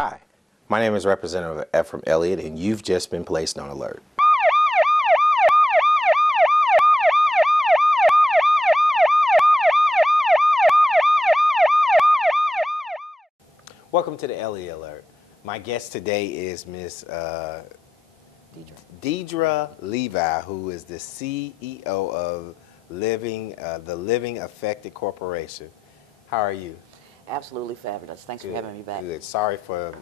Hi, my name is Representative Ephraim Elliott, and you've just been placed on alert. Welcome to the Elliott Alert. My guest today is Miss Diedra Levi, who is the CEO of the Living Affected Corporation. How are you? Absolutely fabulous. Thanks for having me back. Good. Sorry for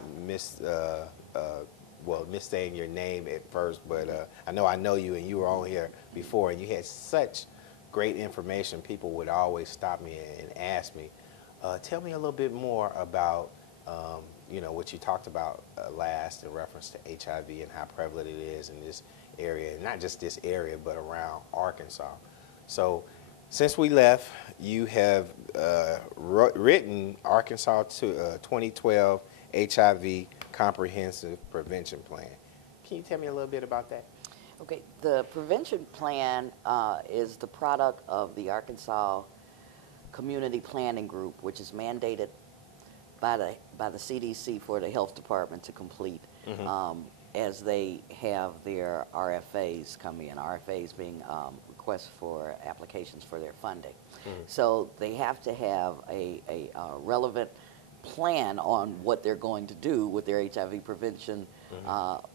missaying your name at first, but I know you, and you were on here before, and you had such great information. People would always stop me and ask me, tell me a little bit more about what you talked about last in reference to HIV and how prevalent it is in this area, and not just this area, but around Arkansas. So since we left, you have written Arkansas 2012 HIV Comprehensive Prevention Plan. Can you tell me a little bit about that? Okay, the prevention plan is the product of the Arkansas Community Planning Group, which is mandated by the CDC for the health department to complete as they have their RFAs come in. RFAs being requests for applications for their funding. So they have to have a relevant plan on what they're going to do with their HIV prevention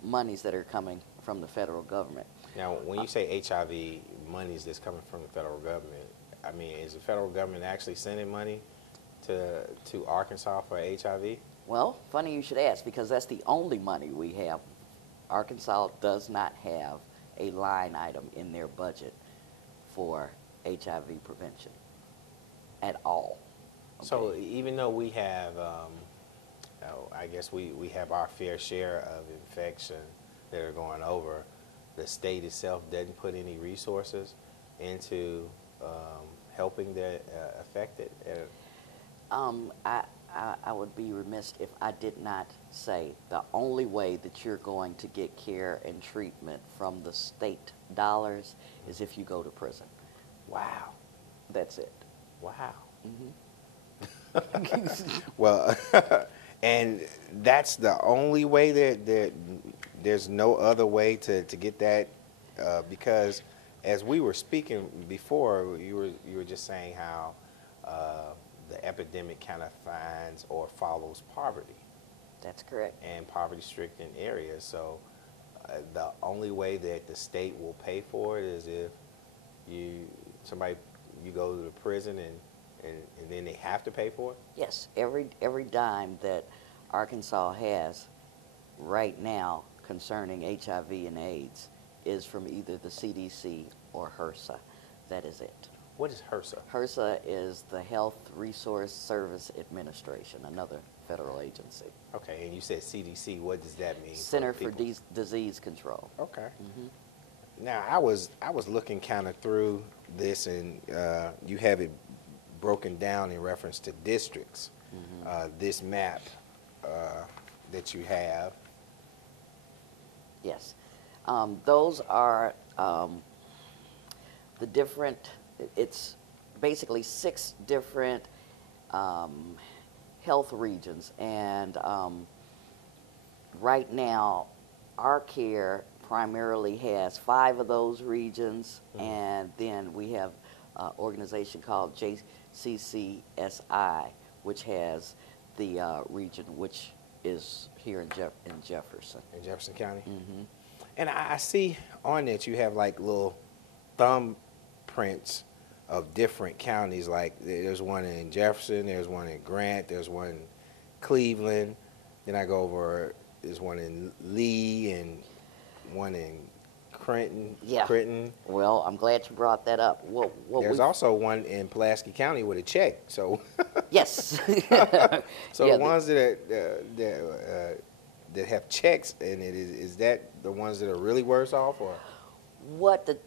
monies that are coming from the federal government. Now, when you say HIV monies that's coming from the federal government, I mean, is the federal government actually sending money to Arkansas for HIV? Well, funny you should ask, because that's the only money we have. Arkansas does not have a line item in their budget for HIV prevention at all. Okay? So even though we have, I guess we have our fair share of infection that are going over, the state itself doesn't put any resources into helping the affected? I would be remiss if I did not say the only way that you're going to get care and treatment from the state dollars is if you go to prison. Wow. That's it. Wow. Well, and that's the only way that there's no other way to get that, because as we were speaking before, you were just saying how the epidemic kind of finds or follows poverty. That's correct. And poverty-stricken areas. So the only way that the state will pay for it is if you go to the prison and then they have to pay for it? Yes, every dime that Arkansas has right now concerning HIV and AIDS is from either the CDC or HRSA. That is it. What is HRSA? HRSA is the Health Resource Service Administration, another federal agency. Okay, and you said CDC. What does that mean? Center for Disease Control. Okay. Now, I was looking kind of through this, and you have it broken down in reference to districts. This map that you have. Yes. Those are the different, it's basically 6 different health regions. And right now, our care primarily has 5 of those regions. And then we have an organization called JCCSI, which has the region which is here in Jefferson. In Jefferson County? And I see on it you have like little thumbprints of different counties. Like there's one in Jefferson, there's one in Grant, there's one in Cleveland. Then I go over, there's one in Lee and one in Clinton. Yeah. Well, I'm glad you brought that up. There's also one in Pulaski County with a check. So yes. So yeah, the ones that have checks in it, is that the ones that are really worse off, or what the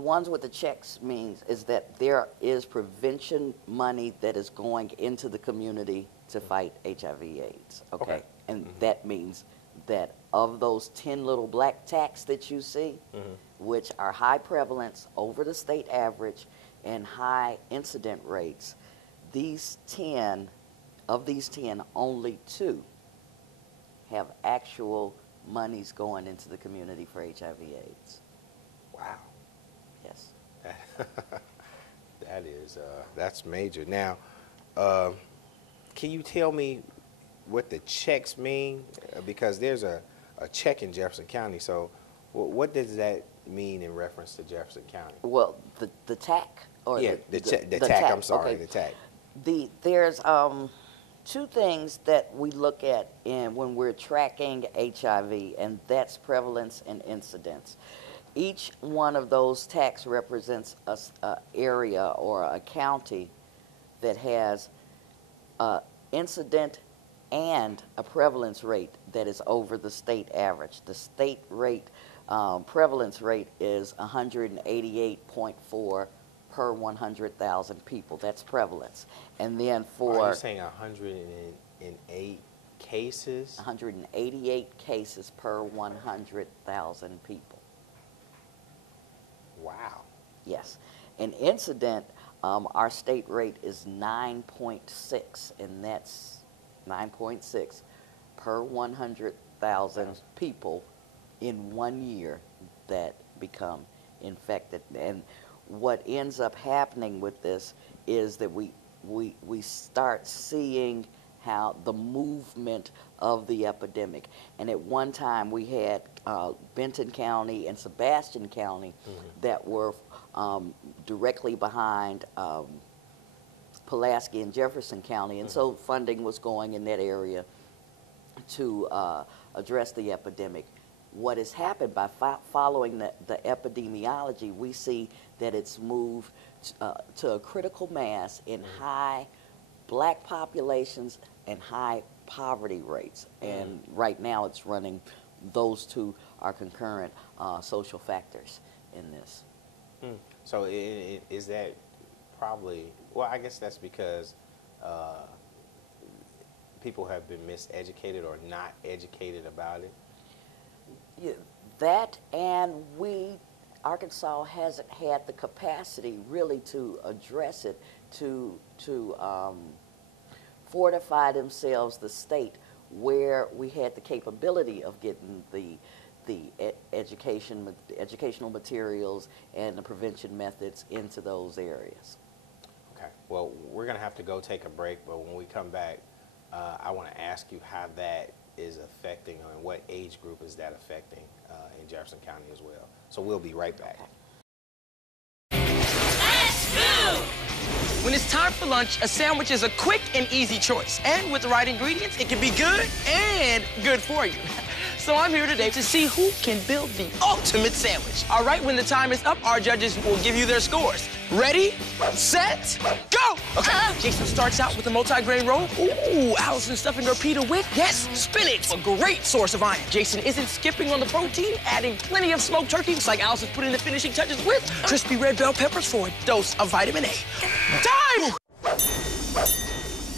ones with the checks means is that there is prevention money that is going into the community to fight HIV/AIDS. Okay. And that means that of those 10 little black tacks that you see, which are high prevalence over the state average and high incident rates, of these 10, only 2 have actual monies going into the community for HIV/AIDS. Wow. Yes. That is, that's major. Now, can you tell me what the checks mean? Because there's a check in Jefferson County. So what does that mean in reference to Jefferson County? Well, the TAC? Or yeah, the TAC, I'm sorry, okay. The TAC. There's two things that we look at when we're tracking HIV, and that's prevalence and incidence. Each one of those TACs represents an area or a county that has incident and a prevalence rate that is over the state average. The state rate, prevalence rate is 188.4 per 100,000 people. That's prevalence. And then for... Are you saying 108 cases? 188 cases per 100,000 people. Wow. Yes. An incident, our state rate is 9.6, and that's 9.6 per 100,000 people in 1 year that become infected. And what ends up happening with this is that we start seeing how the movement of the epidemic. And at one time we had Benton County and Sebastian County that were directly behind Pulaski and Jefferson County, and so funding was going in that area to address the epidemic. What has happened by following the epidemiology, we see that it's moved to a critical mass in high black populations and high poverty rates. And right now it's running, those two are concurrent social factors in this. So is that probably, well, I guess that's because people have been miseducated or not educated about it? Yeah, that, and Arkansas hasn't had the capacity really to address it, to fortify themselves, the state, where we had the capability of getting the educational materials and the prevention methods into those areas. Okay, well, we're going to have to go take a break, but when we come back, I want to ask you how that is affecting, and what age group is that affecting in Jefferson County as well. So we'll be right back. Let's go! When it's time for lunch, a sandwich is a quick and easy choice. And with the right ingredients, it can be good and good for you. So I'm here today to see who can build the ultimate sandwich. All right, when the time is up, our judges will give you their scores. Ready, set, go! Okay, Jason starts out with a multi-grain roll. Ooh, Allison stuffing her pita with, yes, spinach, a great source of iron. Jason isn't skipping on the protein, adding plenty of smoked turkey, just like Allison's putting the finishing touches with crispy red bell peppers for a dose of vitamin A. Time!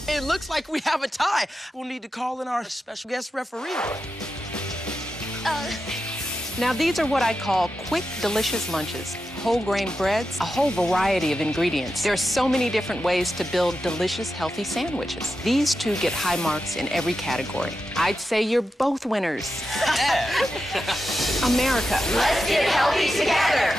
It looks like we have a tie. We'll need to call in our special guest referee. Now, these are what I call quick, delicious lunches. Whole grain breads, a whole variety of ingredients. There are so many different ways to build delicious, healthy sandwiches. These two get high marks in every category. I'd say you're both winners. America. Let's get healthy together.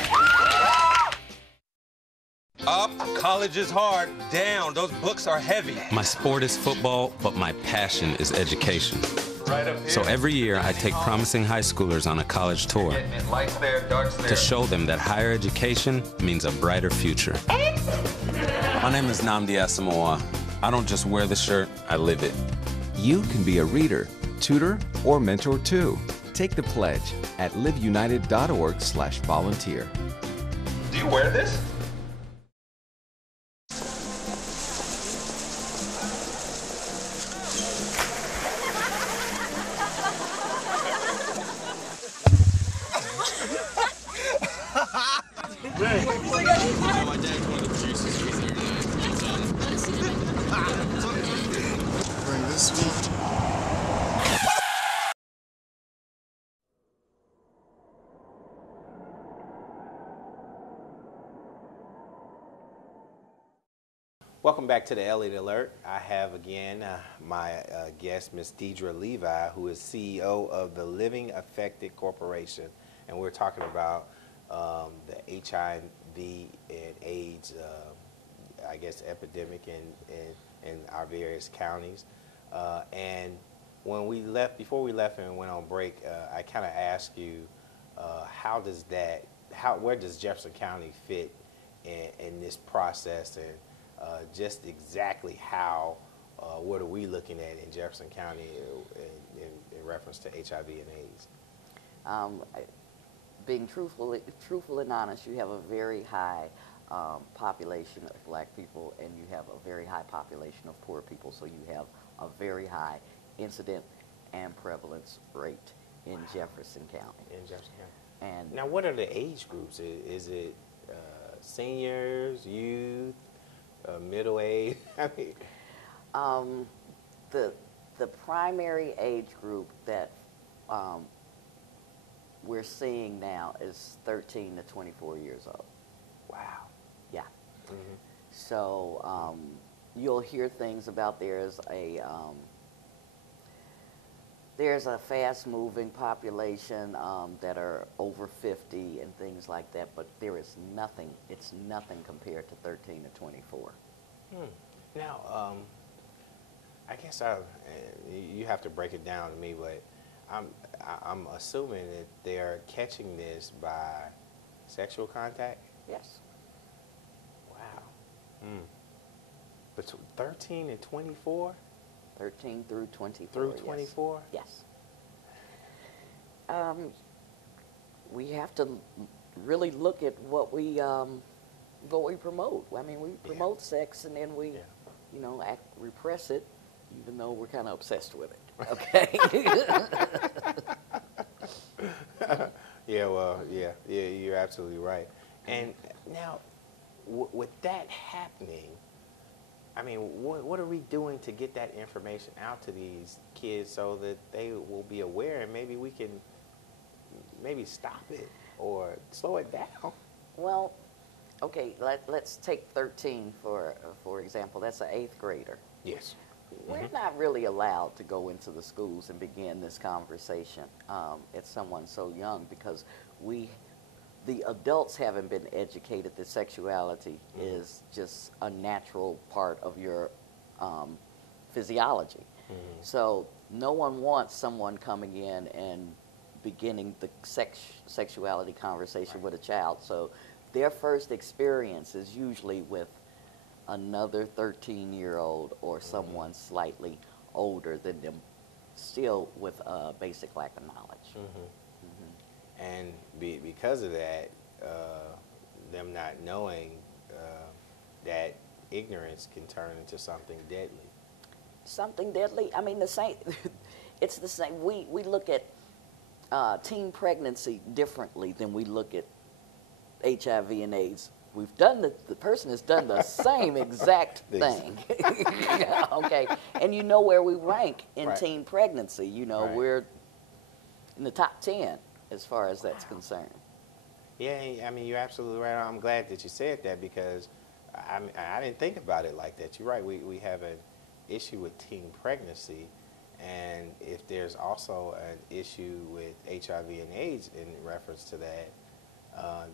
Up, college is hard. Down, those books are heavy. My sport is football, but my passion is education. Right up here. So every year, I take promising high schoolers on a college tour Lights there, darts there. to show them that higher education means a brighter future. My name is Nnamdi Asamoah. I don't just wear the shirt, I live it. You can be a reader, tutor, or mentor too. Take the pledge at liveunited.org/volunteer. Do you wear this? Bring this sweet. Welcome back to the Elliott Alert. I have again my guest, Ms. Diedra Levi, who is CEO of the Living Affected Corporation, and we're talking about the HIV and AIDS, I guess, epidemic in our various counties. And when we left, before we left and went on break, I kind of asked you, where does Jefferson County fit in this process, and just exactly what are we looking at in Jefferson County in reference to HIV and AIDS? Being truthful and honest, you have a very high population of black people, and you have a very high population of poor people, so you have a very high incident and prevalence rate in Jefferson County. In Jefferson County. And now, what are the age groups? Is it seniors, youth, middle age? I mean, the primary age group that we're seeing now is 13 to 24 years old. wow. Yeah. Mm-hmm. So you'll hear things about there's a fast-moving population that are over 50 and things like that, but there is nothing. It's nothing compared to 13 to 24. Now, I guess you have to break it down to me, but I'm assuming that they're catching this by sexual contact. Yes. Wow. Between 13 and 24. 13 through 24. Through 24? Yes. We have to really look at what we promote. I mean, we promote sex, and then we, repress it, even though we're kind of obsessed with it. Okay. Yeah, you're absolutely right. And now, with that happening, I mean, what are we doing to get that information out to these kids so that they will be aware, and maybe we can stop it or slow it down? Well, okay, let's take 13 for example. That's an 8th grader. Yes. We're not really allowed to go into the schools and begin this conversation at someone so young, because the adults haven't been educated that sexuality is just a natural part of your physiology. So no one wants someone coming in and beginning the sexuality conversation with a child. So their first experience is usually with another 13-year-old or someone slightly older than them, still with a basic lack of knowledge. And because of that, them not knowing that ignorance can turn into something deadly. Something deadly? I mean, the same. It's the same. We look at teen pregnancy differently than we look at HIV and AIDS. We've done the person has done the same exact thing. Okay, and you know where we rank in teen pregnancy. You know, we're in the top 10 as far as that's concerned. Yeah, I mean, you're absolutely right. I'm glad that you said that, because I didn't think about it like that. You're right. We have an issue with teen pregnancy, and if there's also an issue with HIV and AIDS in reference to that,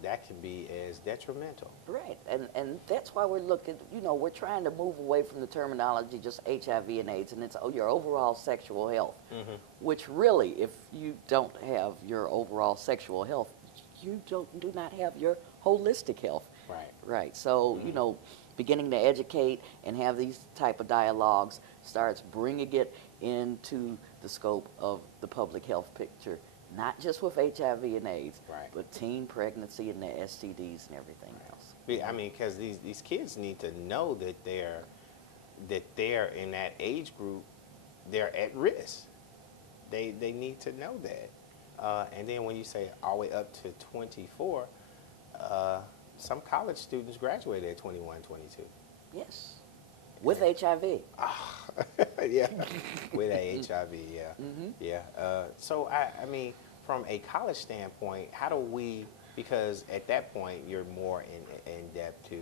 that can be as detrimental. Right, and that's why we're looking, we're trying to move away from the terminology just HIV and AIDS, and it's your overall sexual health, which really, if you don't have your overall sexual health, you do not have your holistic health. Right, so, beginning to educate and have these type of dialogues starts bringing it into the scope of the public health picture, not just with HIV and AIDS, but teen pregnancy and the STDs and everything else. I mean, because these kids need to know that they're in that age group, they're at risk. They need to know that. And then when you say all the way up to 24, some college students graduate at 21, 22. Yes. With HIV. Yeah, with HIV, yeah. So, I mean, from a college standpoint, how do we, because at that point you're more in depth to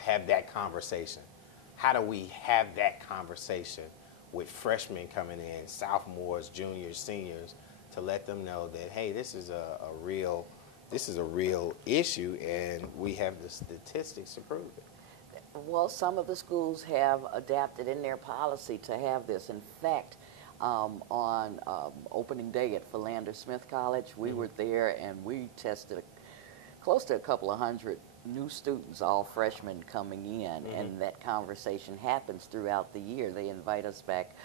have that conversation? How do we have that conversation with freshmen coming in, sophomores, juniors, seniors, to let them know that, hey, this is a real issue, and we have the statistics to prove it? Well, some of the schools have adapted in their policy to have this. In fact, on opening day at Philander Smith College, we were there and we tested close to a couple of hundred new students, all freshmen coming in, and that conversation happens throughout the year. They invite us back.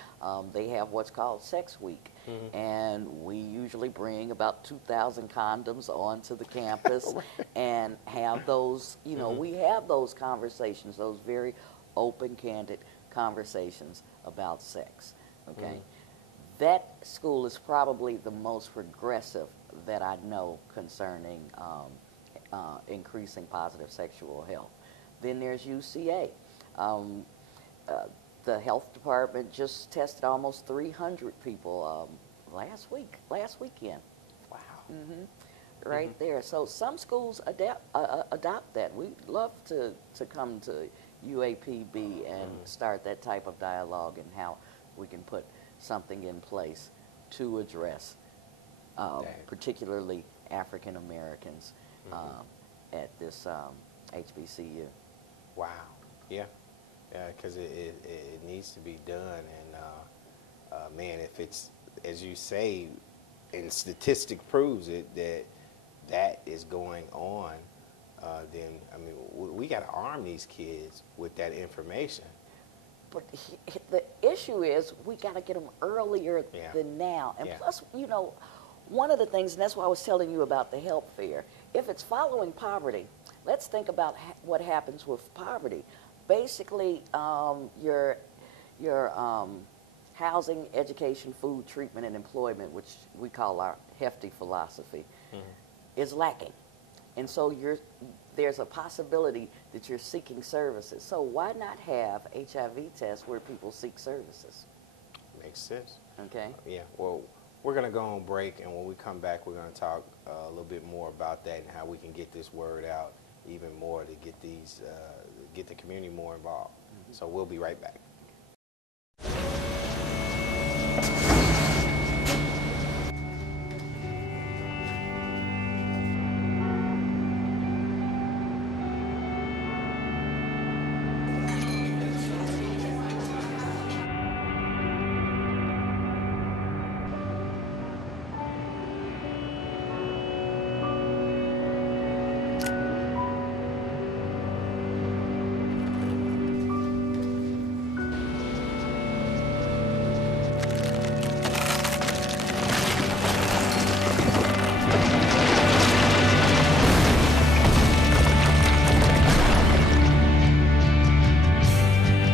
They have what's called Sex Week, and we usually bring about 2,000 condoms onto the campus and have those, you know, we have those conversations, those very open, candid conversations about sex, okay? That school is probably the most progressive that I know concerning increasing positive sexual health. Then there's UCA. The health department just tested almost 300 people last weekend. Wow. Right there. So some schools adopt that. We'd love to come to UAPB and start that type of dialogue and how we can put something in place to address particularly African Americans at this HBCU. Wow. Yeah. Because it needs to be done. And, man, if it's, as you say, and statistic proves it, that is going on, then, I mean, we got to arm these kids with that information. But the issue is we got to get them earlier than now. And plus, you know, one of the things, and that's why I was telling you about the health fair, if it's following poverty, let's think about what happens with poverty. Basically, your housing, education, food, treatment, and employment, which we call our hefty philosophy, is lacking. And so there's a possibility that you're seeking services. So why not have HIV tests where people seek services? Makes sense. Okay. Yeah. Well, we're going to go on break, and when we come back, we're going to talk a little bit more about that and how we can get this word out even more to get get the community more involved. So we'll be right back.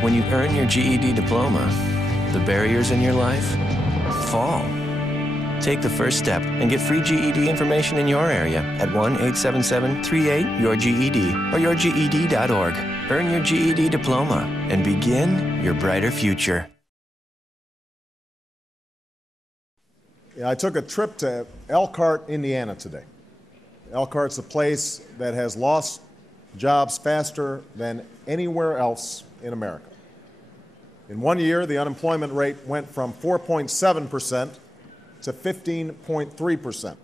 When you earn your GED diploma, the barriers in your life fall. Take the first step and get free GED information in your area at 1-877-38-YOUR-GED or yourged.org. Earn your GED diploma and begin your brighter future. I took a trip to Elkhart, Indiana today. Elkhart's a place that has lost jobs faster than anywhere else in America. In 1 year, the unemployment rate went from 4.7% to 15.3%.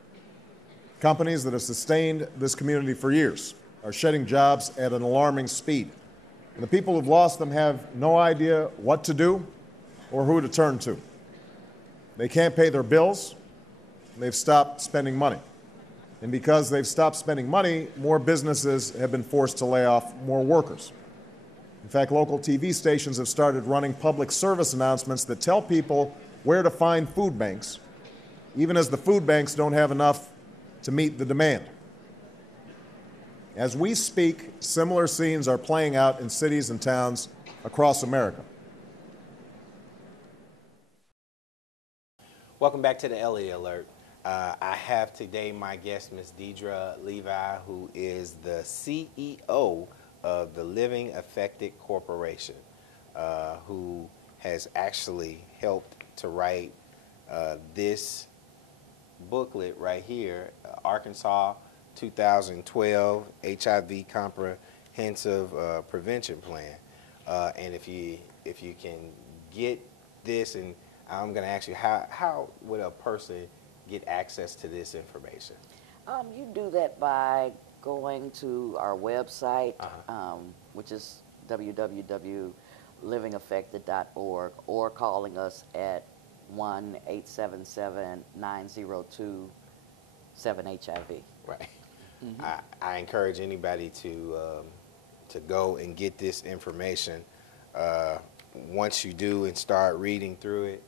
Companies that have sustained this community for years are shedding jobs at an alarming speed. And the people who've lost them have no idea what to do or who to turn to. They can't pay their bills, and they've stopped spending money. And because they've stopped spending money, more businesses have been forced to lay off more workers. In fact, local TV stations have started running public service announcements that tell people where to find food banks, even as the food banks don't have enough to meet the demand. As we speak, similar scenes are playing out in cities and towns across America. Welcome back to the Elliott Alert. I have today my guest, Ms. Diedra Levi, who is the CEO of the Living Affected Corporation, who has actually helped to write this booklet right here, Arkansas 2012 HIV comprehensive prevention plan. And if you can get this, and I'm going to ask you, how would a person get access to this information? You do that by going to our website, which is www.livingaffected.org, or calling us at 1-877-902-7HIV. Right. I encourage anybody to go and get this information. Once you do and start reading through it,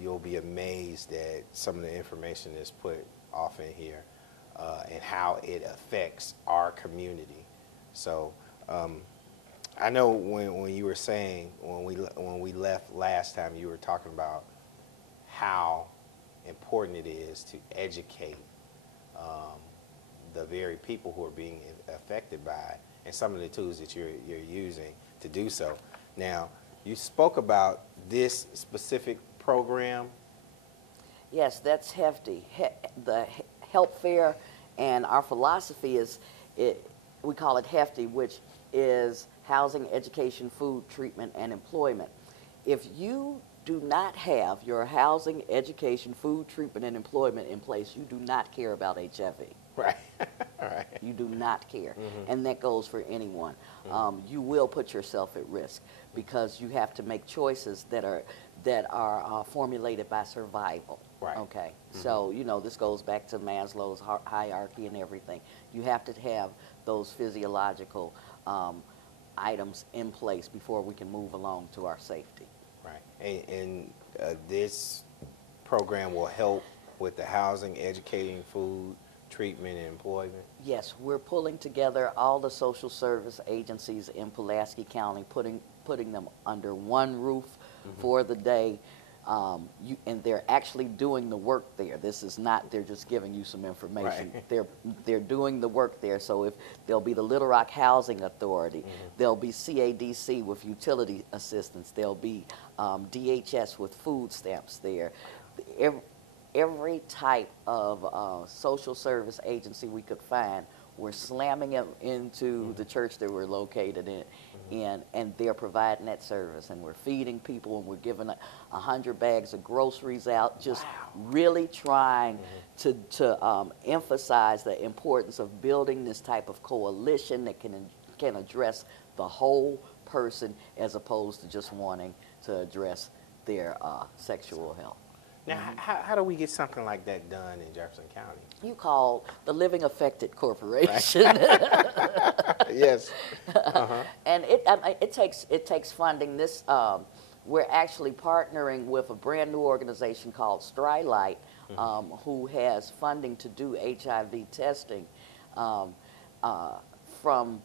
you'll be amazed at some of the information that's put off in here and how it affects our community. So I know when you were saying, when we left last time, you were talking about how important it is to educate the very people who are being affected by it, and some of the tools that you're using to do so. Now, you spoke about this specific program. Yes, that's hefty. The help fair, and our philosophy is, we call it hefty, which is housing, education, food, treatment, and employment. If you do not have your housing, education, food, treatment, and employment in place, you do not care about HIV. Right. Right. You do not care. And that goes for anyone. You will put yourself at risk because you have to make choices that are formulated by survival. Right. Okay. So, you know, this goes back to Maslow's hierarchy and everything. You have to have those physiological items in place before we can move along to our safety. Right. And this program will help with the housing, educating, food, treatment, and employment? Yes, we're pulling together all the social service agencies in Pulaski County, putting them under one roof for the day. And they're actually doing the work there. This is not, they're just giving you some information. Right. They're doing the work there. So if there'll be the Little Rock Housing Authority, there'll be CADC with utility assistance, there'll be DHS with food stamps there. Every type of social service agency we could find, we're slamming them into the church that we're located in, and they're providing that service. And we're feeding people, and we're giving 100 bags of groceries out, just really trying to emphasize the importance of building this type of coalition that can address the whole person as opposed to just wanting to address their sexual health. Now, how do we get something like that done in Jefferson County? You call the Living Affected Corporation. Yes. And it takes funding. This we're actually partnering with a brand new organization called Strilight, who has funding to do HIV testing from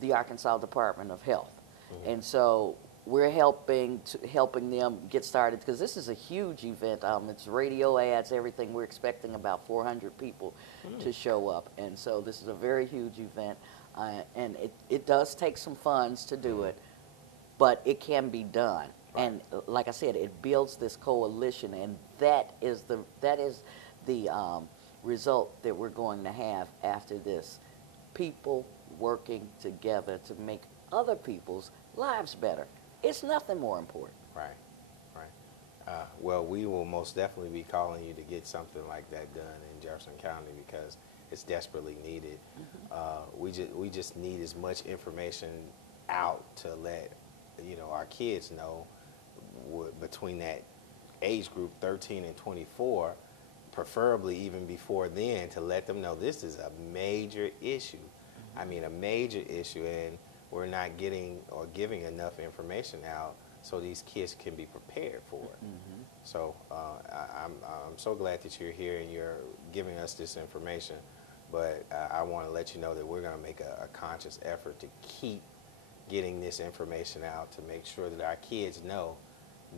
the Arkansas Department of Health, and so we're helping them get started because this is a huge event. It's radio ads, everything. We're expecting about 400 people to show up, and so this is a very huge event. And it does take some funds to do it, but it can be done. Right. And like I said, it builds this coalition, and that is the result that we're going to have after this. People working together to make other people's lives better. It's nothing more important. Right, right. Well, we will most definitely be calling you to get something like that done in Jefferson County because it's desperately needed. We just need as much information out to let our kids know between that age group 13 and 24, preferably even before then, to let them know this is a major issue. I mean, a major issue, and we're not getting or giving enough information out so these kids can be prepared for it. So I'm so glad that you're here and you're giving us this information, but I want to let you know that we're going to make a conscious effort to keep getting this information out to make sure that our kids know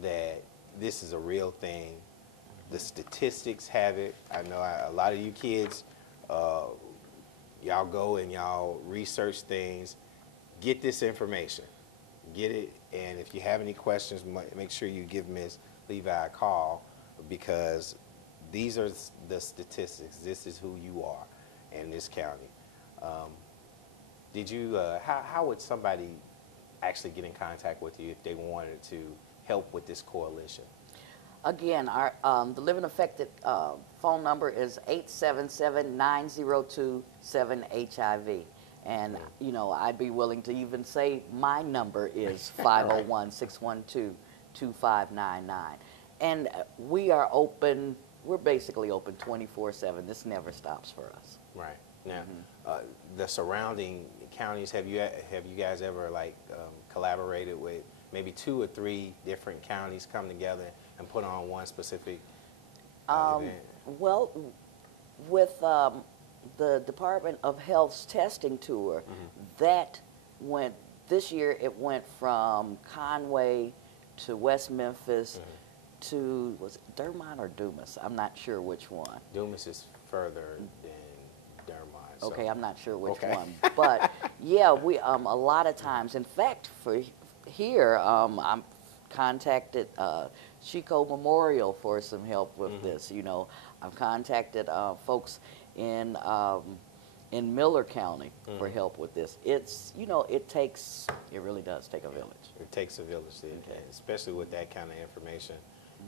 that this is a real thing. The statistics have it. I know a lot of you kids, y'all go and y'all research things. Get this information. Get it, and if you have any questions, make sure you give Ms. Levi a call because these are the statistics. This is who you are in this county. Did you? How would somebody actually get in contact with you if they wanted to help with this coalition? Again, our the Living Affected phone number is 877-902-7HIV. And, you know, I'd be willing to even say my number is 501-612-2599. And we are open, we're basically open 24/7. This never stops for us. Right. Now, the surrounding counties, have you guys ever like collaborated with maybe 2 or 3 different counties come together and put on one specific event? Well, with the Department of Health's testing tour, that went, this year it went from Conway to West Memphis to, was it Dermont or Dumas? I'm not sure which one. Dumas is further than Dermont. So. Okay, I'm not sure which one. But yeah, we a lot of times, in fact, for here, I'm contacted Chico Memorial for some help with this. You know, I've contacted folks in Miller County for help with this. It's, you know, it really does take a village. It takes a village, especially with that kind of information.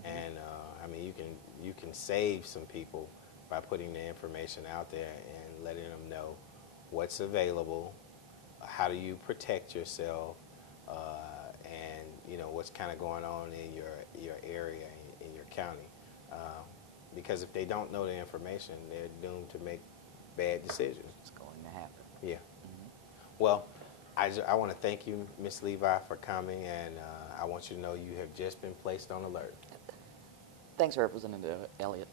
And I mean, you can save some people by putting the information out there and letting them know what's available, how do you protect yourself, and you know what's kind of going on in your area, in your county. Because if they don't know the information, they're doomed to make bad decisions. It's going to happen. Yeah. Well, I want to thank you, Ms. Levi, for coming, and I want you to know you have just been placed on alert. Thanks, Representative Elliott.